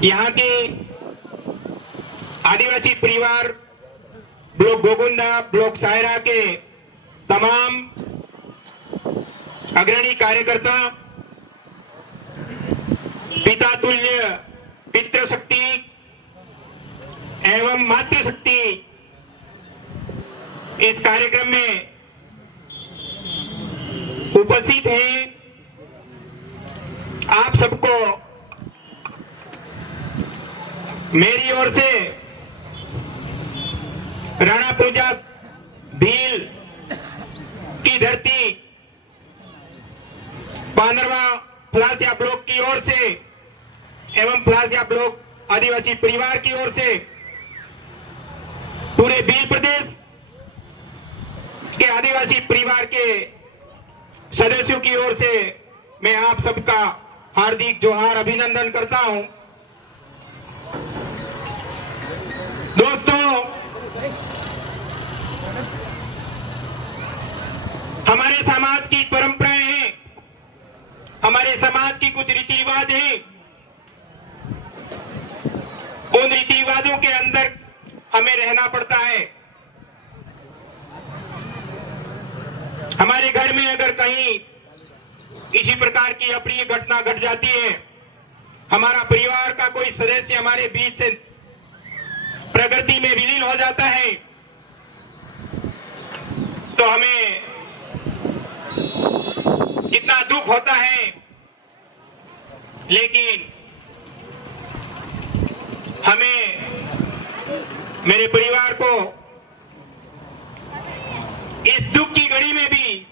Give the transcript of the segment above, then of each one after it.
यहाँ के आदिवासी परिवार ब्लॉक गोगुंदा, ब्लॉक सायरा के तमाम अग्रणी कार्यकर्ता, पिता तुल्य पितृशक्ति एवं मातृशक्ति इस कार्यक्रम में उपस्थित हैं। आप सबको मेरी ओर से राणा पूजा भील की धरती 15वां फ्लासिया ब्लॉक की ओर से एवं फ्लासिया ब्लॉक आदिवासी परिवार की ओर से पूरे भील प्रदेश के आदिवासी परिवार के सदस्यों की ओर से मैं आप सबका हार्दिक जोहार अभिनंदन करता हूं। दोस्तों, हमारे समाज की परंपराएं हैं, हमारे समाज की कुछ रीति रिवाज हैं। उन रीति रिवाजों के अंदर हमें रहना पड़ता है। हमारे घर में अगर कहीं किसी प्रकार की अप्रिय घटना घट जाती है, हमारा परिवार का कोई सदस्य हमारे बीच से प्रकृति में विलीन हो जाता है, तो हमें कितना दुख होता है। लेकिन हमें, मेरे परिवार को इस दुख की घड़ी में भी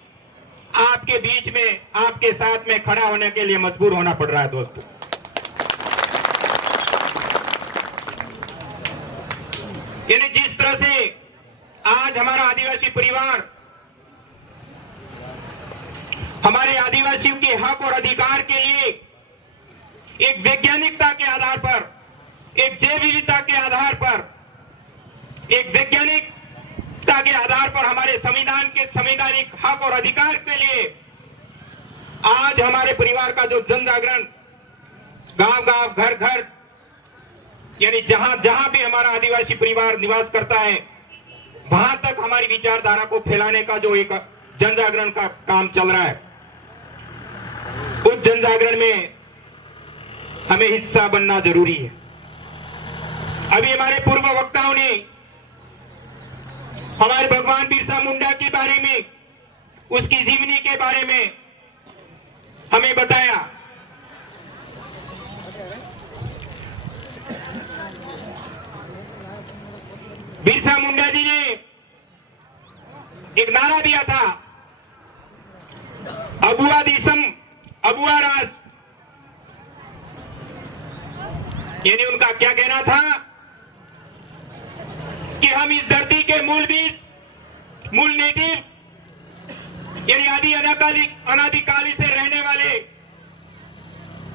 आपके बीच में, आपके साथ में खड़ा होने के लिए मजबूर होना पड़ रहा है। दोस्तों, यानी जिस तरह से आज हमारा आदिवासी परिवार हमारे आदिवासियों के हक और अधिकार के लिए एक वैज्ञानिकता के आधार पर, एक जैव विविधता के आधार पर, एक वैज्ञानिकता के आधार पर हमारे संविधान के संवैधानिक हक और अधिकार के लिए आज हमारे परिवार का जो जन जागरण गांव गांव, घर घर, यानी जहां जहां भी हमारा आदिवासी परिवार निवास करता है, वहां तक हमारी विचारधारा को फैलाने का जो एक जन जागरण का काम चल रहा है, उस जन जागरण में हमें हिस्सा बनना जरूरी है। अभी हमारे पूर्व वक्ताओं ने हमारे भगवान बिरसा मुंडा के बारे में, उसकी जीवनी के बारे में हमें बताया। बिरसा मुंडा जी ने एक नारा दिया था, अबुआ दिसम अबुआ राज। यानी उनका क्या कहना था कि हम इस धरती के मूल बीज, मूल नेटिव, यानी आदि अनादिकाल से रहने वाले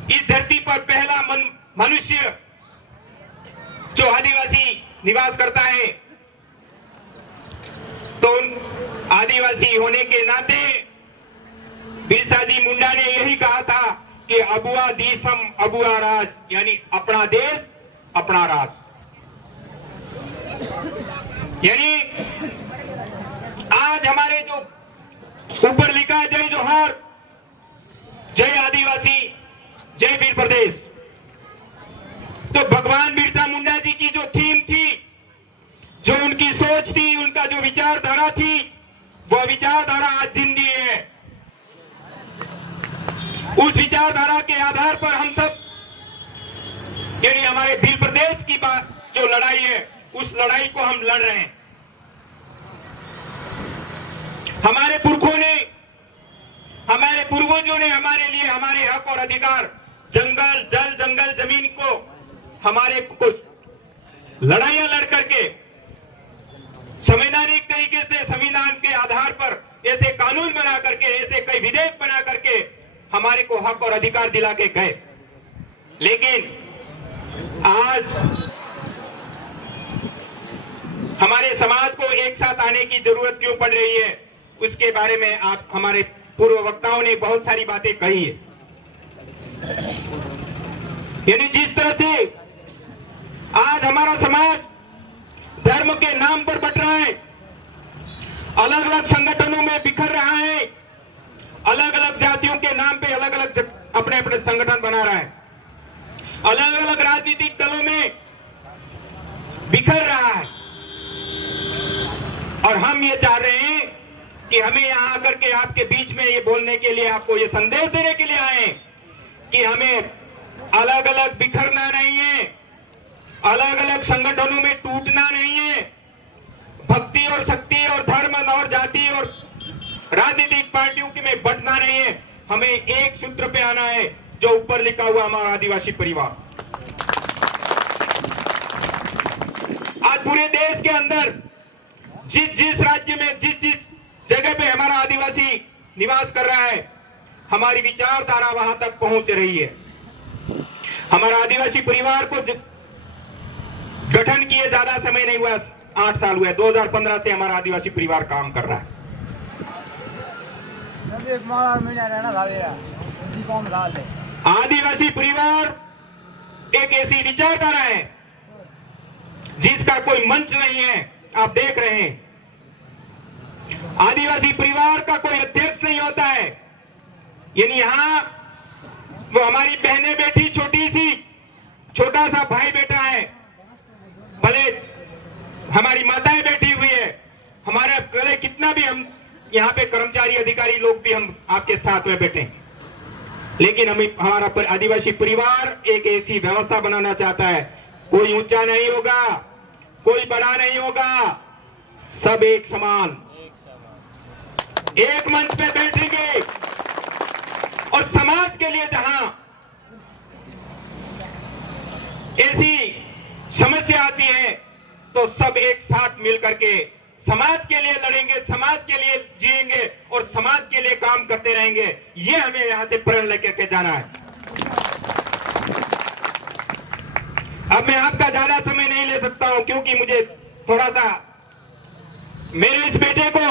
इस धरती पर पहला मनुष्य जो आदिवासी निवास करता है, तो उन आदिवासी होने के नाते बिरसा जी मुंडा ने यही कहा था कि अबुआ दीसम अबुआ राज, यानी अपना देश अपना राज। यानी आज हमारे जो ऊपर लिखा है, जय जोहार, जय आदिवासी, जय वीर प्रदेश, तो भगवान बिरसा मुंडा जी की जो थीम थी, जो उनकी सोच थी, उनका जो विचारधारा थी, वो विचारधारा आज जिंदी है। उस विचारधारा के आधार पर हम सब, यानी हमारे भील प्रदेश की बात जो लड़ाई है, उस लड़ाई को हम लड़ रहे हैं। हमारे पुरखों ने, हमारे पूर्वजों ने हमारे लिए हमारे हक और अधिकार, जंगल, जल, जंगल, जमीन को हमारे कुछ लड़ाइयां लड़ करके संवैधानिक तरीके से, संविधान के आधार पर ऐसे कानून बना करके, ऐसे कई विधेयक बना करके हमारे को हक और अधिकार दिला के गए। लेकिन आज हमारे समाज को एक साथ आने की जरूरत क्यों पड़ रही है, उसके बारे में आप, हमारे पूर्व वक्ताओं ने बहुत सारी बातें कही है। यानी जिस तरह से आज हमारा समाज धर्म के नाम पर बट रहा है, अलग अलग संगठनों में बिखर रहा है, अलग अलग जातियों के नाम पे अलग अलग अपने अपने संगठन बना रहा है, अलग अलग राजनीतिक दलों में बिखर रहा है। और हम ये चाह रहे हैं कि हमें यहां आकर के आपके बीच में ये बोलने के लिए, आपको ये संदेश देने के लिए आए कि हमें अलग अलग बिखरना नहीं है, अलग अलग संगठनों में टूटना नहीं है, भक्ति और शक्ति और धर्म और जाति और राजनीतिक पार्टियों के में बंटना नहीं है। हमें एक सूत्र पे आना है जो ऊपर लिखा हुआ हमारा आदिवासी परिवार। आज पूरे देश के अंदर जिस जिस राज्य में जिस जिस जगह पे हमारा आदिवासी निवास कर रहा है, हमारी विचारधारा वहां तक पहुंच रही है। हमारा आदिवासी परिवार को गठन किए ज्यादा समय नहीं हुआ, 8 साल हुआ। 2015 से हमारा आदिवासी परिवार काम कर रहा है। आदिवासी परिवार एक ऐसी विचारधारा है जिसका कोई मंच नहीं है। आप देख रहे हैं, आदिवासी परिवार का कोई अध्यक्ष नहीं होता है। यानी यहां वो हमारी बहनें बैठी, छोटी सी छोटा सा भाई बैठा है, भले हमारी माताएं बैठी हुई है, हमारे गले कितना भी हम यहाँ पे कर्मचारी अधिकारी लोग भी हम आपके साथ में बैठे, लेकिन हमारा आदिवासी परिवार एक ऐसी व्यवस्था बनाना चाहता है, कोई ऊंचा नहीं होगा, कोई बड़ा नहीं होगा, सब एक समान एक मंच पे बैठेंगे। और समाज के लिए जहां ऐसी समस्या आती है तो सब एक साथ मिलकर के समाज के लिए लड़ेंगे, समाज के लिए जिएंगे और समाज के लिए काम करते रहेंगे। ये हमें यहां से प्रण लेकर के जाना है। अब मैं आपका ज्यादा समय नहीं ले सकता हूं क्योंकि मुझे थोड़ा सा, मेरे इस बेटे को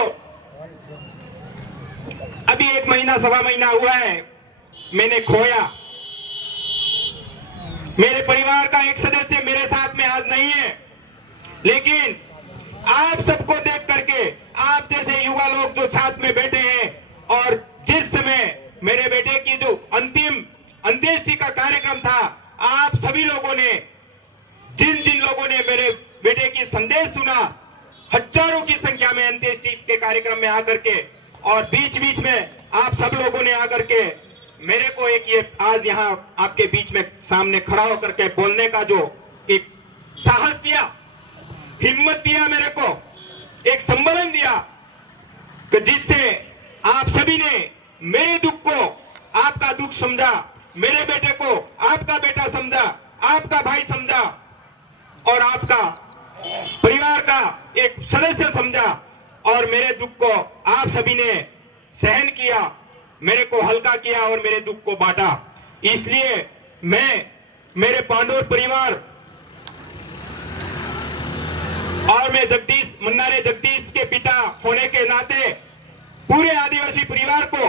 अभी 1 महीना सवा महीना हुआ है मैंने खोया। मेरे परिवार का एक सदस्य मेरे साथ में आज नहीं है, लेकिन आप सबको देख करके, आप जैसे युवा लोग जो साथ में बैठे हैं, और जिस समय मेरे बेटे की जो अंतिम अंत्येष्टि का कार्यक्रम था, आप सभी लोगों ने, जिन जिन लोगों ने मेरे बेटे की संदेश सुना, हजारों की संख्या में अंत्येष्टि के कार्यक्रम में आकर के, और बीच बीच में आप सब लोगों ने आकर के मेरे को एक ये आज यहाँ आपके बीच में सामने खड़ा होकर के बोलने का जो एक साहस दिया, हिम्मत दिया, मेरे को एक संबलन दिया कि जिससे आप सभी ने मेरे दुख को आपका दुख समझा, मेरे बेटे को आपका बेटा समझा, आपका भाई समझा और आपका परिवार का एक सदस्य समझा, और मेरे दुख को आप सभी ने सहन किया, मेरे को हल्का किया और मेरे दुख को बांटा। इसलिए मैं, मेरे पांडोर परिवार और मैं जगदीश मन्नारे जगदीश के पिता होने के नाते पूरे आदिवासी परिवार को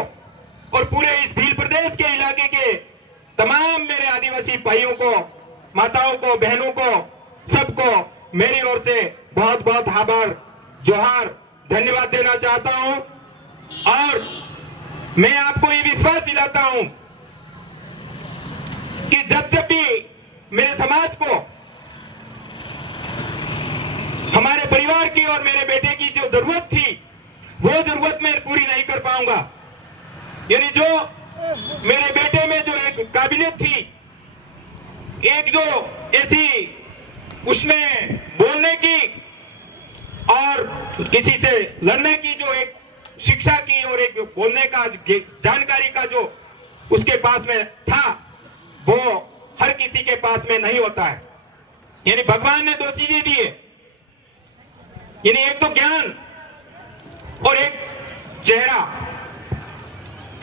और पूरे इस भील प्रदेश के इलाके के तमाम मेरे आदिवासी भाइयों को, माताओं को, बहनों को, सबको मेरी ओर से बहुत बहुत आभार, जोहार, धन्यवाद देना चाहता हूं। और मैं आपको ये विश्वास दिलाता हूं कि जब जब भी मेरे समाज को, हमारे परिवार की और मेरे बेटे की जो जरूरत थी, वो जरूरत मैं पूरी नहीं कर पाऊंगा। यानी जो मेरे बेटे में जो एक काबिलियत थी, एक जो ऐसी उसमें बोलने की और किसी से लड़ने की जो एक शिक्षा की और एक बोलने का जानकारी का जो उसके पास में था, वो हर किसी के पास में नहीं होता है। यानी भगवान ने 2 चीजें दी है, यानी एक तो ज्ञान और एक चेहरा।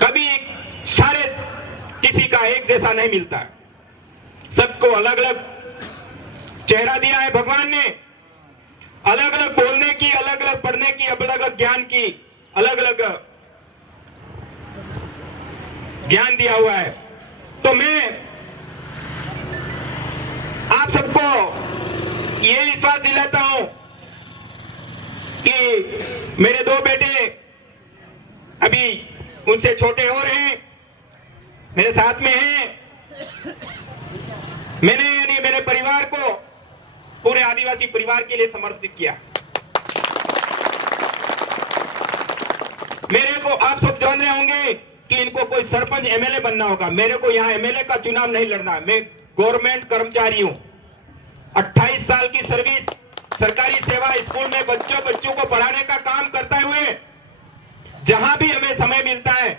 कभी सारे किसी का एक जैसा नहीं मिलता है, सबको अलग अलग चेहरा दिया है भगवान ने, अलग अलग बोलने की, अलग अलग पढ़ने की, अलग अलग ज्ञान की, अलग अलग ज्ञान दिया हुआ है। तो मैं आप सबको ये विश्वास दिलाता हूं कि मेरे दो बेटे अभी उनसे छोटे हो रहे हैं, मेरे साथ में हैं। मैंने यानी मेरे परिवार को पूरे आदिवासी परिवार के लिए समर्पित किया। मेरे को आप सब जान रहे होंगे कि इनको कोई सरपंच एमएलए बनना होगा। मेरे को यहाँ एमएलए का चुनाव नहीं लड़ना। मैं गवर्नमेंट कर्मचारी हूँ, 28 साल की सर्विस, सरकारी सेवा, स्कूल में बच्चों को पढ़ाने का काम करते हुए जहां भी हमें समय मिलता है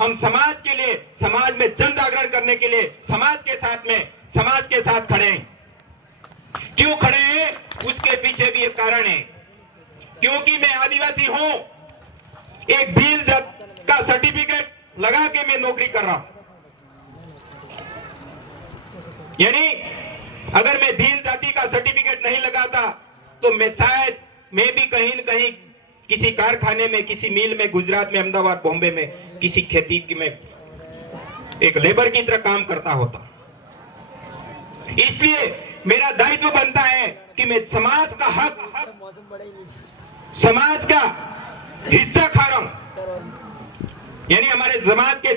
हम समाज के लिए, समाज में जन जागरण करने के लिए समाज के साथ खड़े हैं। क्यों खड़े हैं उसके पीछे भी एक कारण है, क्योंकि मैं आदिवासी हूं। एक भील जात का सर्टिफिकेट लगा के मैं नौकरी कर रहा हूं। यानी अगर मैं भील जाति का सर्टिफिकेट नहीं लगाता तो मैं शायद मैं भी कहीं न कहीं किसी कारखाने में, किसी मिल में, गुजरात में, अहमदाबाद, बॉम्बे में, किसी खेती में एक लेबर की तरह काम करता होता। इसलिए मेरा दायित्व बनता है कि मैं समाज का हक, समाज का हिस्सा खा रहा हूं। यानी हमारे समाज के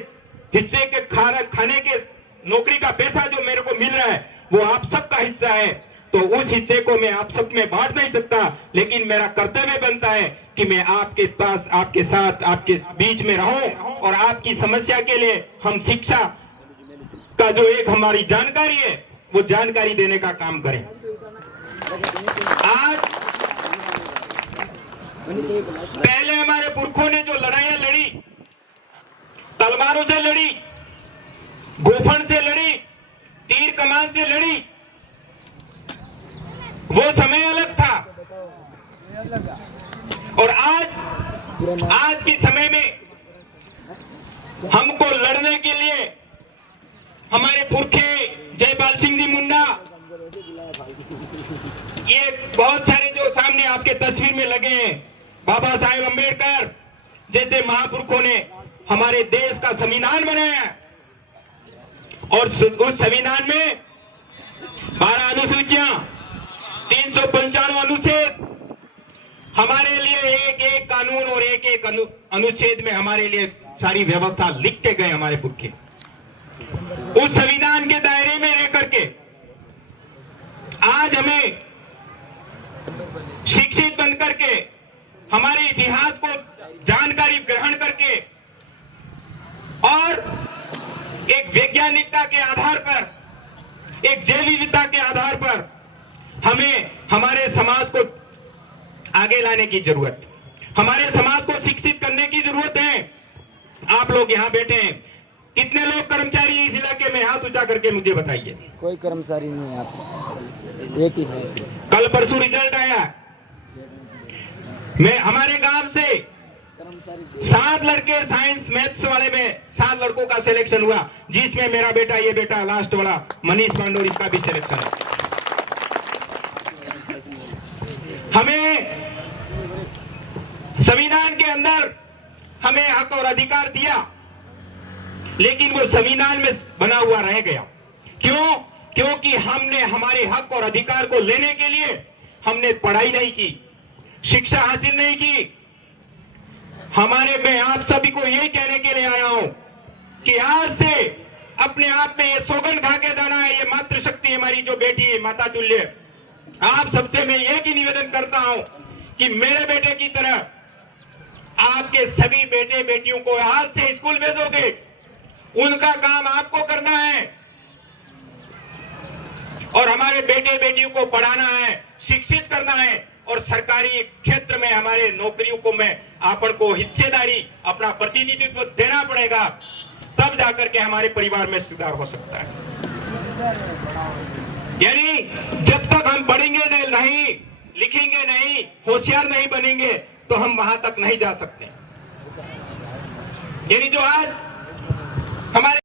हिस्से के खाने के नौकरी का पैसा जो मेरे को मिल रहा है वो आप सबका हिस्सा है। तो उस हिस्से को मैं आप सब में बांट नहीं सकता, लेकिन मेरा कर्तव्य बनता है कि मैं आपके पास, आपके साथ, आपके बीच में रहूं और आपकी समस्या के लिए हम शिक्षा का जो एक हमारी जानकारी है वो जानकारी देने का काम करें। आज पहले हमारे पुरखों ने जो लड़ाइयां लड़ी, तलवारों से लड़ी, गोफन से लड़ी, तीर कमान से लड़ी, वो समय अलग था। और आज के समय में हमको लड़ने के लिए हमारे पुरखे जयपाल सिंह जी मुंडा, ये बहुत सारे जो सामने आपके तस्वीर में लगे हैं, बाबा साहेब अंबेडकर जैसे महापुरुषों ने हमारे देश का संविधान बनाया और उस संविधान में 12 अनुसूचियां, 395 अनुच्छेद, हमारे लिए एक कानून और एक अनुच्छेद में हमारे लिए सारी व्यवस्था लिख के गए हमारे पुरखे। उस संविधान के दायरे में रह करके आज हमें शिक्षित बन करके हमारे इतिहास को जानकारी ग्रहण करके और एक वैज्ञानिकता के आधार पर, एक जैव विविधता के आधार पर हमें हमारे समाज को आगे लाने की जरूरत, हमारे समाज को शिक्षित करने की जरूरत है। आप लोग यहाँ बैठे हैं, कितने लोग कर्मचारी इस इलाके में? हाथ ऊंचा करके मुझे बताइए। कोई कर्मचारी नहीं है, एक ही है। कल परसों रिजल्ट आया, मैं हमारे गांव से 7 लड़के साइंस मैथ्स वाले में 7 लड़कों का सिलेक्शन हुआ, जिसमें मेरा बेटा, ये बेटा लास्ट वाला मनीष पांडोर, इसका भी सिलेक्शन है। हमें संविधान के अंदर हमें हक और अधिकार दिया, लेकिन वो संविधान में बना हुआ रह गया। क्यों? क्योंकि हमने हमारे हक और अधिकार को लेने के लिए हमने पढ़ाई नहीं की, शिक्षा हासिल नहीं की। मैं आप सभी को यही कहने के लिए आया हूं कि आज से अपने आप में ये सौगंध खा के जाना है, ये मातृशक्ति हमारी जो बेटी है, माता तुल्य, आप सबसे मैं एक ही निवेदन करता हूं कि मेरे बेटे की तरह आपके सभी बेटे बेटियों को आज से स्कूल भेजोगे, उनका काम आपको करना है और हमारे बेटे बेटियों को पढ़ाना है, शिक्षित करना है और सरकारी क्षेत्र में हमारे नौकरियों को में आपन को हिस्सेदारी, अपना प्रतिनिधित्व देना पड़ेगा, तब जाकर के हमारे परिवार में सुधार हो सकता है। यानी जब तक हम पढ़ेंगे नहीं, लिखेंगे नहीं, होशियार नहीं बनेंगे तो हम वहां तक नहीं जा सकते। यानी जो आज हमारे